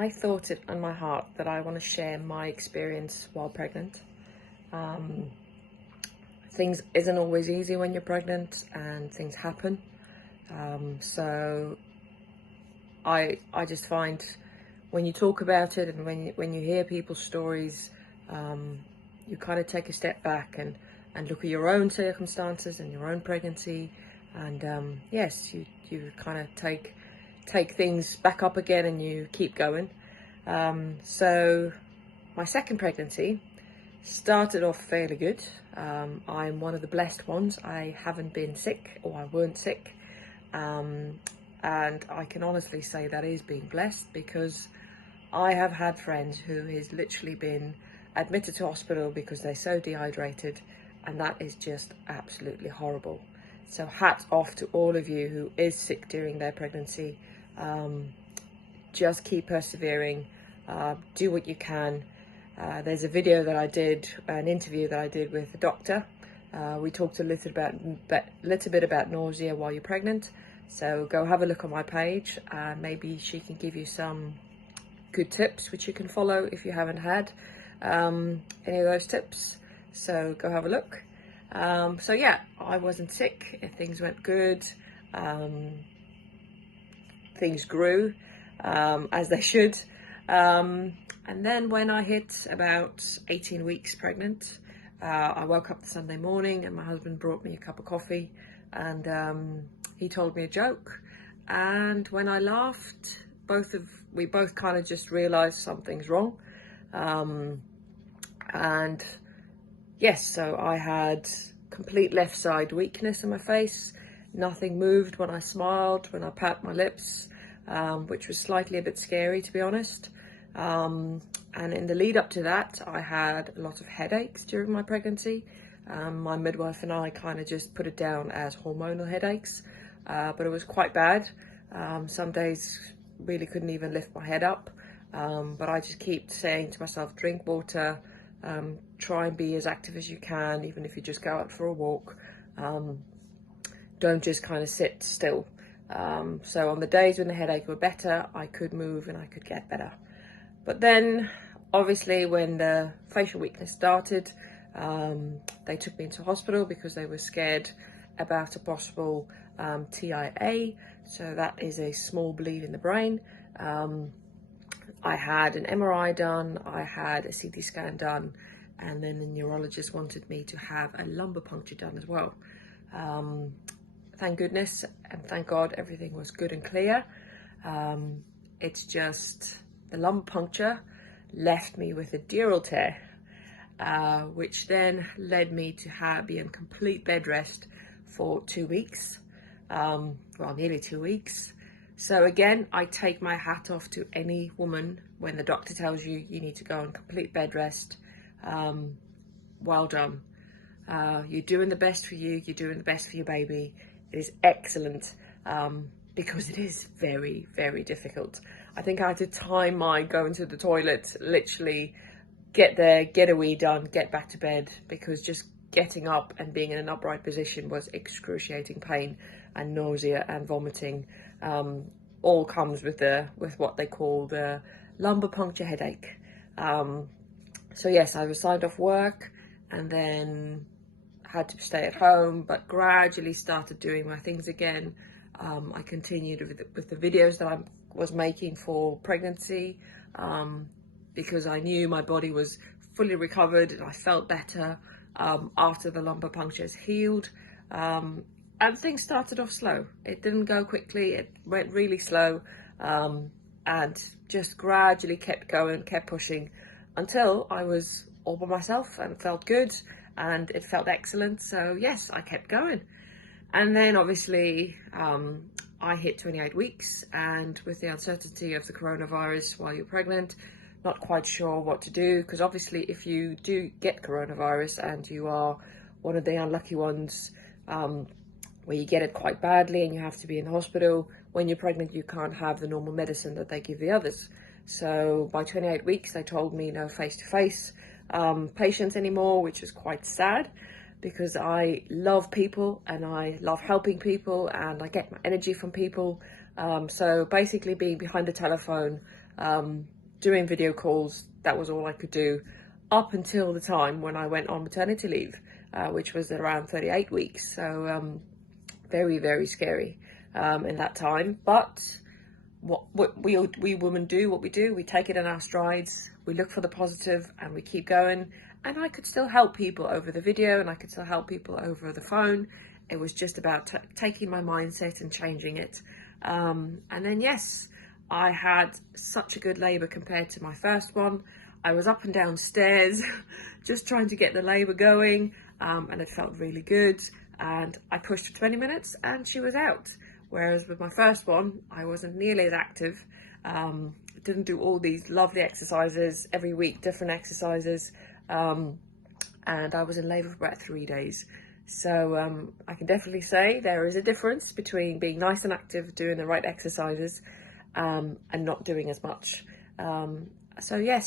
I thought it in my heart that I want to share my experience while pregnant. Um, Things isn't always easy when you're pregnant and things happen. So I just find when you talk about it and when you hear people's stories, you kind of take a step back and look at your own circumstances and your own pregnancy, and yes, you kind of take things back up again and you keep going. So my second pregnancy started off fairly good. I'm one of the blessed ones. I haven't been sick, or I weren't sick. And I can honestly say that is being blessed, because I have had friends who has literally been admitted to hospital because they're so dehydrated, and that is just absolutely horrible. So hats off to all of you who is sick during their pregnancy. Just keep persevering, do what you can. There's a video that I did, an interview that I did with a doctor. We talked a little bit about nausea while you're pregnant. So go have a look on my page. Maybe she can give you some good tips which you can follow if you haven't had any of those tips. So go have a look. So yeah, I wasn't sick. Things went good. Things grew as they should. And then when I hit about 18 weeks pregnant, I woke up the Sunday morning and my husband brought me a cup of coffee, and he told me a joke. And when I laughed, we both kind of just realized something's wrong. And yes, so I had complete left side weakness in my face. Nothing moved when I smiled, when I pat my lips, which was slightly a bit scary, to be honest. And in the lead up to that, I had a lot of headaches during my pregnancy. My midwife and I kind of just put it down as hormonal headaches, but it was quite bad. Some days really couldn't even lift my head up, but I just keep saying to myself, drink water, try and be as active as you can, even if you just go out for a walk. Don't just kind of sit still. So on the days when the headache were better, I could move and I could get better. But then, obviously, when the facial weakness started, they took me into hospital because they were scared about a possible TIA. So that is a small bleed in the brain. I had an MRI done, I had a CT scan done, and then the neurologist wanted me to have a lumbar puncture done as well. Thank goodness and thank God everything was good and clear. It's just the lumbar puncture left me with a dural tear, which then led me to be in complete bed rest for 2 weeks, well, nearly 2 weeks. So again, I take my hat off to any woman when the doctor tells you you need to go on complete bed rest. Well done. You're doing the best for you, you're doing the best for your baby. It is excellent, because it is very, very difficult. I think I had to time my going to the toilet, literally get there, get a wee done, get back to bed, because just getting up and being in an upright position was excruciating pain, and nausea and vomiting all comes with what they call the lumbar puncture headache. So yes, I was signed off work and then had to stay at home, but gradually started doing my things again. I continued with the videos that I was making for pregnancy, because I knew my body was fully recovered and I felt better after the lumbar punctures healed. And things started off slow. It didn't go quickly, it went really slow, and just gradually kept going, kept pushing until I was all by myself and felt good and it felt excellent. So yes, I kept going. And then obviously I hit 28 weeks, and with the uncertainty of the coronavirus while you're pregnant, not quite sure what to do, because obviously if you do get coronavirus and you are one of the unlucky ones where you get it quite badly and you have to be in the hospital, when you're pregnant you can't have the normal medicine that they give the others. So by 28 weeks they told me no face-to-face patients anymore, which is quite sad, because I love people and I love helping people and I get my energy from people. So basically being behind the telephone, doing video calls, that was all I could do up until the time when I went on maternity leave, which was around 38 weeks. So very, very scary in that time. But what we women do, what we do, we take it in our strides, we look for the positive and we keep going. And I could still help people over the video, and I could still help people over the phone. It was just about taking my mindset and changing it. And then yes, I had such a good labour compared to my first one. I was up and down stairs just trying to get the labour going, and it felt really good. And I pushed for 20 minutes and she was out. Whereas with my first one, I wasn't nearly as active. Didn't do all these lovely exercises every week, different exercises. And I was in labour for about 3 days. So I can definitely say there is a difference between being nice and active, doing the right exercises, and not doing as much. So yes.